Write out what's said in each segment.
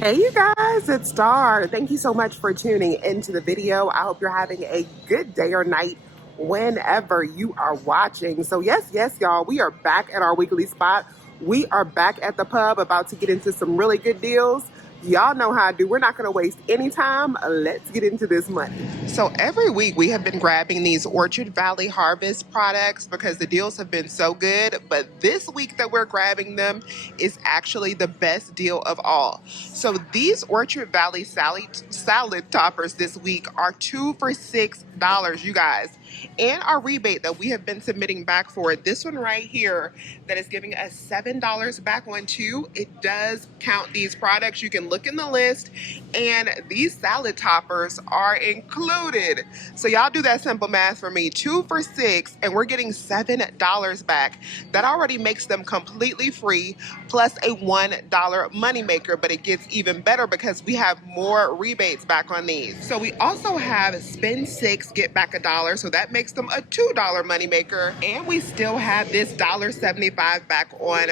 Hey you guys, it's Star. Thank you so much for tuning into the video. I hope you're having a good day or night whenever you are watching. So yes, y'all, we are back at our weekly spot. We are back at the pub about to get into some really good deals. Y'all know how I do. We're not going to waste any time. Let's get into this money. So every week we have been grabbing these Orchard Valley Harvest products because the deals have been so good. But this week that we're grabbing them is actually the best deal of all. So these Orchard Valley salad toppers this week are 2 for $6, you guys. And our rebate that we have been submitting back for it, this one right here that is giving us $7 back on 2, it does count these products. You can look in the list and these salad toppers are included. So y'all do that simple math for me. 2 for $6 and we're getting $7 back. That already makes them completely free plus a $1 moneymaker, but it gets even better because we have more rebates back on these. So we also have spend 6, get back $1. So that makes them a $2 moneymaker. And we still have this $1.75 back on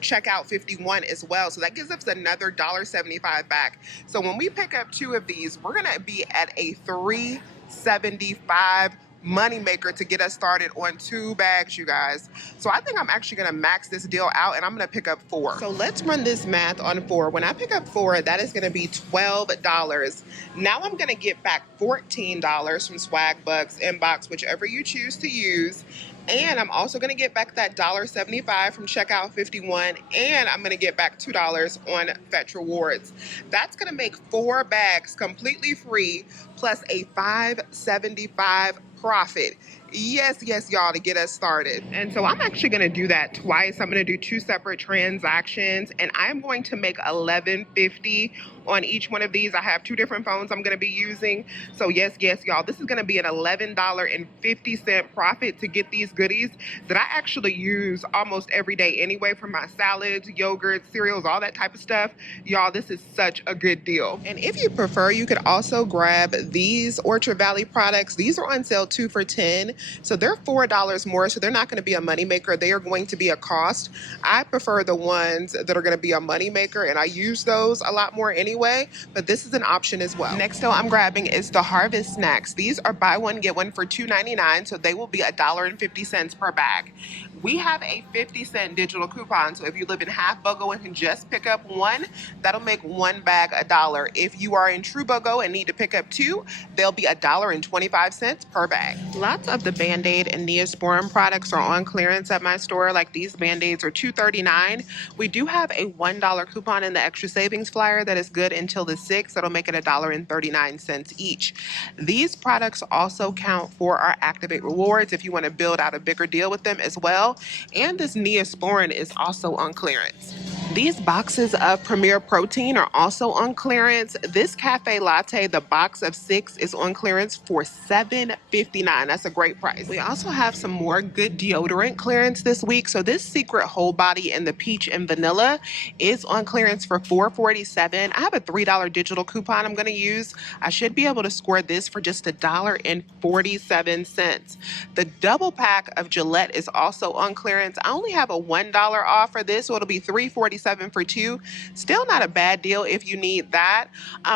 checkout 51 as well. So that gives us another $1.75 back. So when we pick up 2 of these, we're gonna be at a $3.75 moneymaker to get us started on 2 bags, you guys. So I think I'm actually gonna max this deal out and I'm gonna pick up 4. So let's run this math on 4. When I pick up 4, that is gonna be $12. Now I'm gonna get back $14 from Swag Bucks, Inbox, whichever you choose to use. And I'm also going to get back that $1.75 from checkout 51. And I'm going to get back $2 on Fetch Rewards. That's going to make 4 bags completely free plus a $5.75 profit. Yes, y'all, to get us started. And so I'm actually going to do that twice. I'm going to do 2 separate transactions and I'm going to make $11.50 on each one of these. I have 2 different phones I'm going to be using. So yes, y'all, this is going to be an $11.50 profit to get these goodies that I actually use almost every day anyway for my salads, yogurts, cereals, all that type of stuff. Y'all, this is such a good deal. And if you prefer, you could also grab these Orchard Valley products. These are on sale 2 for $10. So they're $4 more, so they're not going to be a moneymaker. They are going to be a cost. I prefer the ones that are going to be a moneymaker, and I use those a lot more anyway, but this is an option as well. Next though I'm grabbing is the Harvest Snacks. These are buy one, get one for $2.99, so they will be $1.50 per bag. We have a 50-cent digital coupon, so if you live in Half BOGO and can just pick up 1, that'll make 1 bag $1. If you are in True BOGO and need to pick up 2, they'll be $1.25 per bag. Lots of the Band-Aid and Neosporin products are on clearance at my store. Like these Band-Aids are $2.39. We do have a $1 coupon in the extra savings flyer that is good until the 6th. That'll make it $1.39 each. These products also count for our Activate Rewards if you want to build out a bigger deal with them as well. And this Neosporin is also on clearance. These boxes of Premier Protein are also on clearance. This cafe latte, the box of 6, is on clearance for $7.59. That's a great price. We also have some more good deodorant clearance this week. So this Secret Whole Body in the peach and vanilla is on clearance for $4.47. I have a $3 digital coupon I'm going to use. I should be able to score this for just $1.47. The double pack of Gillette is also on clearance. I only have a $1 off for this, so it'll be $3.47 for 2. Still not a bad deal if you need that.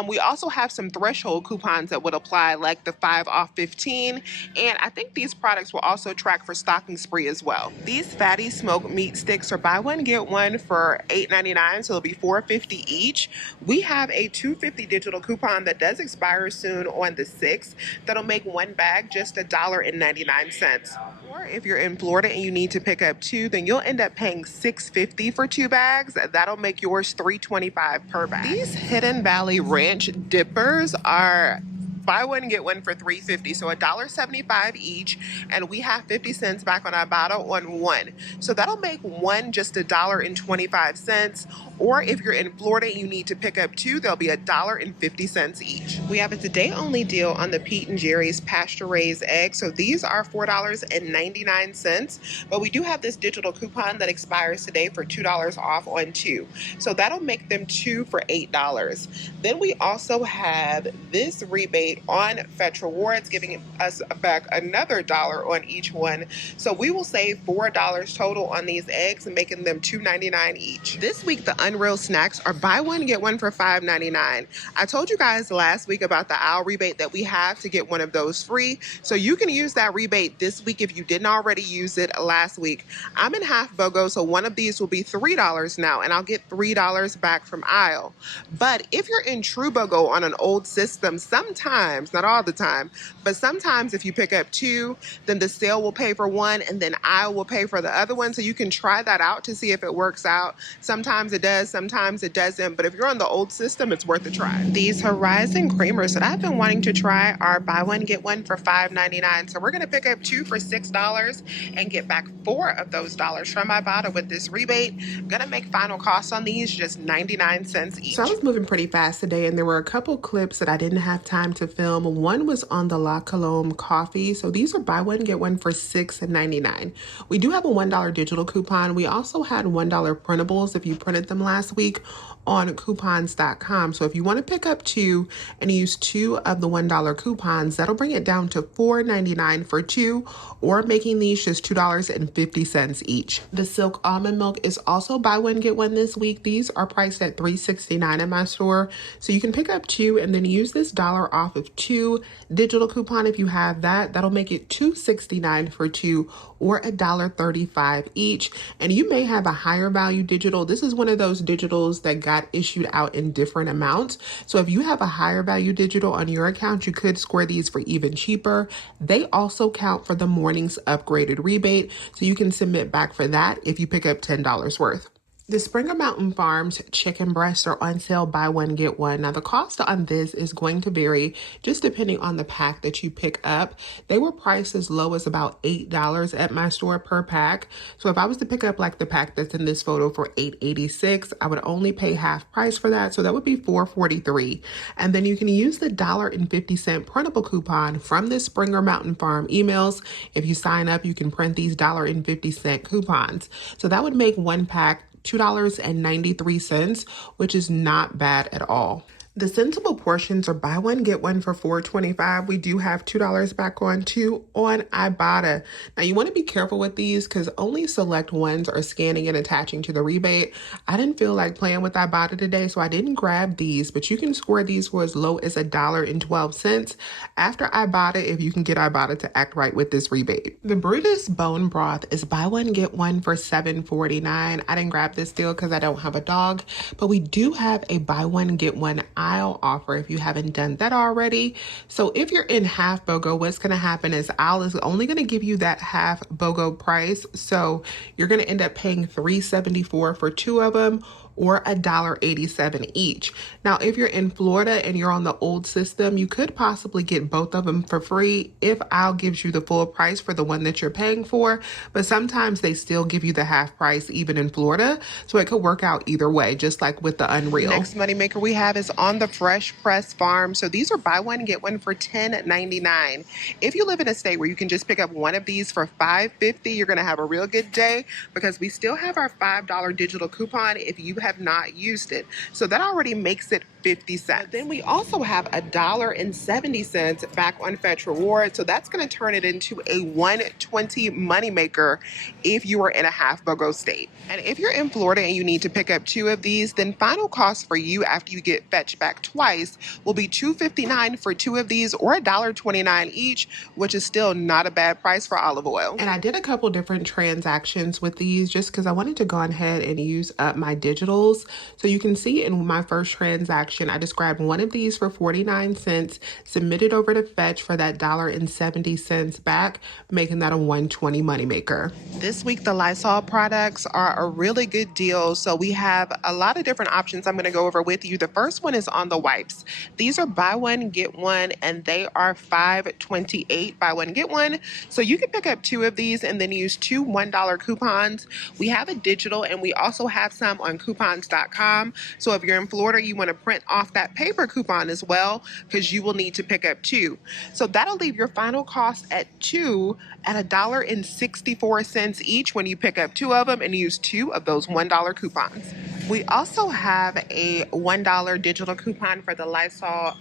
We also have some threshold coupons that would apply, like the 5 off 15, and I think these products will also track for stocking spree as well. These fatty smoked meat sticks are buy one get one for $8.99, so it'll be $4.50 each. We have a $2.50 digital coupon that does expire soon on the 6th. That'll make 1 bag just $1.99. Or if you're in Florida and you need to pick up 2, then you'll end up paying $6.50 for 2 bags. That'll make yours $3.25 per bag. These Hidden Valley Ranch dippers are buy one get one for $3.50, so $1.75 each, and we have 50 cents back on our bottle on 1, so that'll make 1 just $1.25. Or if you're in Florida and you need to pick up 2, they'll be $1.50 each. We have a today only deal on the Pete and Jerry's pasture raised eggs, so these are $4.99, but we do have this digital coupon that expires today for $2 off on 2, so that'll make them 2 for $8. Then we also have this rebate on Fetch Rewards, giving us back another $1 on each one. So we will save $4 total on these eggs and making them $2.99 each. This week, the Unreal snacks are buy one, get one for $5.99. I told you guys last week about the aisle rebate that we have to get one of those free. So you can use that rebate this week if you didn't already use it last week. I'm in half BOGO, so one of these will be $3 now, and I'll get $3 back from aisle. But if you're in true BOGO on an old system, sometimes, not all the time, but sometimes if you pick up two, then the sale will pay for one, and then aisle will pay for the other one. So you can try that out to see if it works out. Sometimes it does, sometimes it doesn't. But if you're on the old system, it's worth a try. These Horizon creamers that I've been wanting to try are buy one, get one for $5.99. So we're going to pick up two for $6 and get back 4 of those dollars from Ibotta with this rebate. I'm going to make final costs on these just 99 cents each. So I was moving pretty fast today, and there were a couple clips that I didn't have time to film. One was on the La Colombe coffee. So these are buy one, get one for $6.99. We do have a $1 digital coupon. We also had $1 printables if you printed them last week on coupons.com. So if you want to pick up two and use 2 of the $1 coupons, that'll bring it down to $4.99 for 2, or making these just $2.50 each. The Silk almond milk is also buy one, get one this week. These are priced at $3.69 in my store. So you can pick up 2 and then use this dollar off of 2 digital coupon if you have that. That'll make it $2.69 for 2, or $1.35 each. And you may have a higher value digital. This is one of those digitals that got issued out in different amounts. So if you have a higher value digital on your account, you could score these for even cheaper. They also count for the morning's upgraded rebate, so you can submit back for that if you pick up $10 worth. The Springer Mountain Farms chicken breasts are on sale, buy one, get one. Now, the cost on this is going to vary just depending on the pack that you pick up. They were priced as low as about $8 at my store per pack. So if I was to pick up like the pack that's in this photo for $8.86, I would only pay half price for that. So that would be $4.43. And then you can use the $1.50 printable coupon from the Springer Mountain Farm emails. If you sign up, you can print these $1.50 coupons. So that would make one pack $2.93, which is not bad at all. The Sensible portions are buy one, get one for $4.25. We do have $2 back on Ibotta. Now you want to be careful with these because only select ones are scanning and attaching to the rebate. I didn't feel like playing with Ibotta today, so I didn't grab these, but you can score these for as low as $1.12 after Ibotta if you can get Ibotta to act right with this rebate. The Brutus bone broth is buy one, get one for $7.49. I didn't grab this deal because I don't have a dog, but we do have a buy one, get one aisle offer if you haven't done that already. So if you're in half BOGO, what's going to happen is aisle is only going to give you that half BOGO price. So you're going to end up paying $3.74 for 2 of them, or $1.87 each. Now, if you're in Florida and you're on the old system, you could possibly get both of them for free if aisle gives you the full price for the one that you're paying for, but sometimes they still give you the half price even in Florida, so it could work out either way, just like with the Unreal. Next moneymaker we have is on the Fresh Press Farm. So these are buy one, get one for $10.99. If you live in a state where you can just pick up one of these for $5.50, you're going to have a real good day, because we still have our $5 digital coupon if you have not used it. So that already makes it 50 cents. Then we also have $1.70 back on Fetch Reward. So that's going to turn it into a $1.20 moneymaker if you are in a half BOGO state. And if you're in Florida and you need to pick up 2 of these, then final cost for you after you get Fetch back twice will be $2.59 for 2 of these, or $1.29 each, which is still not a bad price for olive oil. And I did a couple different transactions with these just because I wanted to go ahead and use up my digitals. So you can see in my first transaction, I just grabbed one of these for 49 cents, submitted over to Fetch for that $1.70 back, making that a $1.20 moneymaker. This week, the Lysol products are a really good deal. So we have a lot of different options I'm going to go over with you. The first one is on the wipes. These are buy one, get one, and they are $5.28, buy one, get one. So you can pick up 2 of these and then use 2 $1 coupons. We have a digital and we also have some on coupons.com. So if you're in Florida, you want to print off that paper coupon as well, because you will need to pick up 2. So that'll leave your final cost at 2 at $1.64 each when you pick up 2 of them and use 2 of those $1 coupons. We also have a $1 digital coupon for the Lysol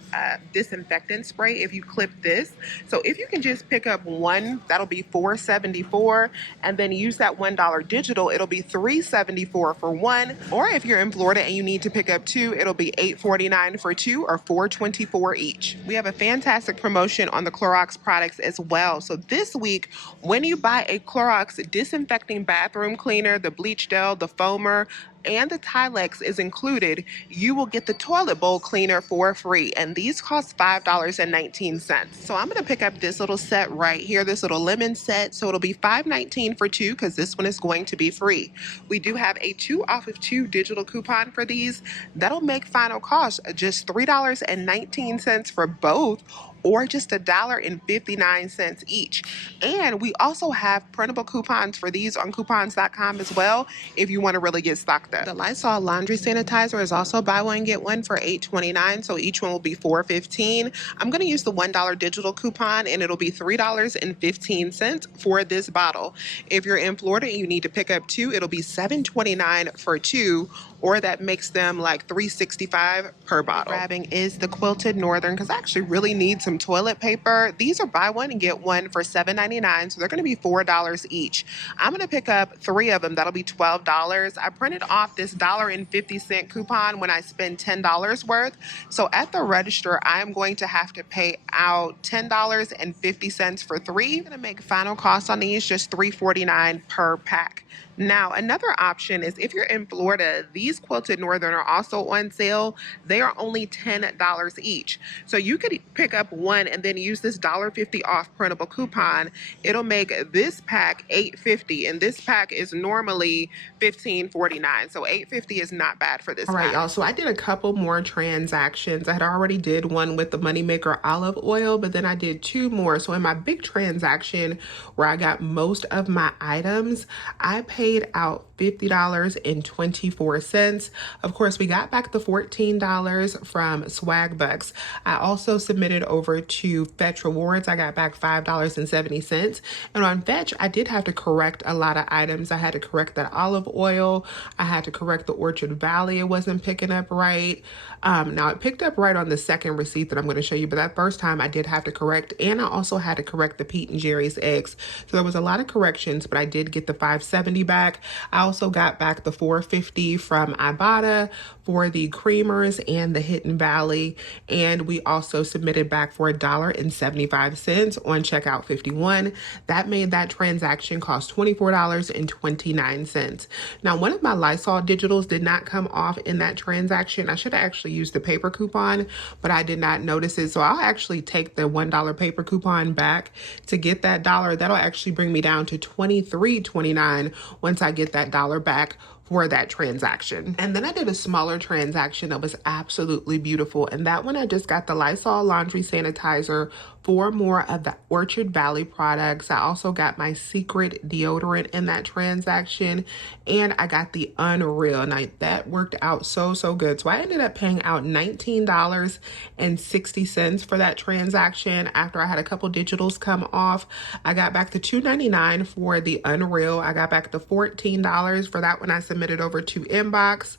disinfectant spray if you clip this. So if you can just pick up 1, that'll be $4.74, and then use that $1 digital, it'll be $3.74 for 1. Or if you're in Florida and you need to pick up 2, it'll be $8.49 for 2 or $4.24 each. We have a fantastic promotion on the Clorox products as well. So this week, when you buy a Clorox disinfecting bathroom cleaner, the bleach gel, the foamer, and the Tilex is included, you will get the toilet bowl cleaner for free, and these cost $5.19. So I'm going to pick up this little set right here, this little lemon set. So it'll be $5.19 for 2 because this one is going to be free. We do have a 2 off of 2 digital coupon for these. That'll make final cost just $3.19 for both, or just $1.59 each. And we also have printable coupons for these on coupons.com as well if you want to really get stocked up. The Lysol laundry sanitizer is also buy one get one for $8.29, so each one will be $4.15. I'm going to use the $1 digital coupon and it'll be $3.15 for this bottle. If you're in Florida and you need to pick up 2, it'll be $7.29 for 2, or that makes them like $3.65 per bottle. Grabbing is the quilted northern because I actually really need some toilet paper. These are buy one and get one for $7.99, so they're going to be $4 each. I'm going to pick up 3 of them. That'll be $12. I printed off this $1.50 coupon when I spend $10 worth. So at the register, I'm going to have to pay out $10.50 for 3. I'm going to make final cost on these just $3.49 per pack. Now, another option is if you're in Florida, these quilted northern are also on sale. They are only $10 each. So you could pick up 1 and then use this $1.50 off printable coupon. It'll make this pack $8.50, and this pack is normally $15.49. So $8.50 is not bad for this pack. All right, y'all. So I did a couple more transactions. I had already did one with the Moneymaker olive oil, but then I did 2 more. So in my big transaction where I got most of my items, I paid out $50.24. Of course, we got back the $14 from Swag Bucks. I also submitted over to Fetch Rewards. I got back $5.70. And on Fetch, I did have to correct a lot of items. I had to correct that olive oil. I had to correct the Orchard Valley. It wasn't picking up right. Now, it picked up right on the second receipt that I'm going to show you, but that first time I did have to correct, and I also had to correct the Pete and Jerry's eggs. So there was a lot of corrections, but I did get the $5.70 back. I also got back the $4.50 from Ibotta for the creamers and the Hidden Valley, and we also submitted back for $1.75 on checkout 51. That made that transaction cost $24.29. Now, one of my Lysol digitals did not come off in that transaction. I should have actually used the paper coupon, but I did not notice it. So I'll actually take the $1 paper coupon back to get that dollar. That'll actually bring me down to $23.29 once I get that dollar back for that transaction. And then I did a smaller transaction that was absolutely beautiful. And that one, I just got the Lysol laundry sanitizer, 4 more of the Orchard Valley products. I also got my secret deodorant in that transaction, and I got the Unreal. Now that worked out so good. So I ended up paying out $19.60 for that transaction. After I had a couple digitals come off, I got back the $2.99 for the Unreal. I got back the $14 for that when I submitted over to Inbox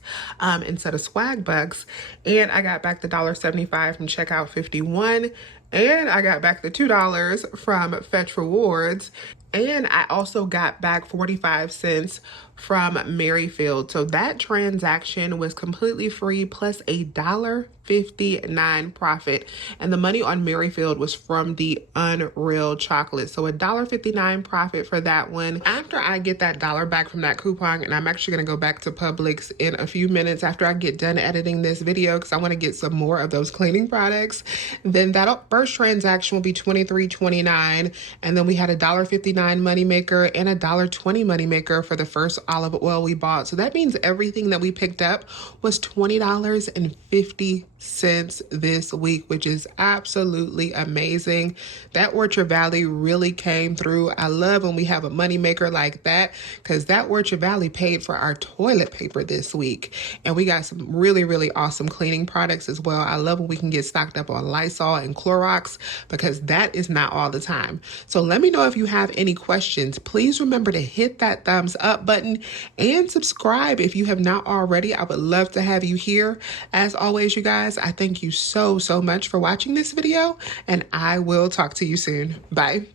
instead of Swag Bucks, and I got back the $1.75 from checkout 51. And I got back the $2 from Fetch Rewards. And I also got back 45 cents from Merrifield. So that transaction was completely free plus a $1.59 profit. And the money on Merrifield was from the Unreal chocolate. So a $1.59 profit for that one. After I get that dollar back from that coupon, and I'm actually going to go back to Publix in a few minutes after I get done editing this video because I want to get some more of those cleaning products, then that first transaction will be $23.29. And then we had a $1.59 moneymaker and a $1.20 moneymaker for the first olive oil we bought. So that means everything that we picked up was $20.50 this week, which is absolutely amazing. That Orchard Valley really came through. I love when we have a money maker like that, because that Orchard Valley paid for our toilet paper this week. And we got some really, really awesome cleaning products as well. I love when we can get stocked up on Lysol and Clorox, because that is not all the time. So let me know if you have any questions. Please remember to hit that thumbs up button and subscribe if you have not already. I would love to have you here. As always, you guys, I thank you so much for watching this video, and I will talk to you soon. Bye.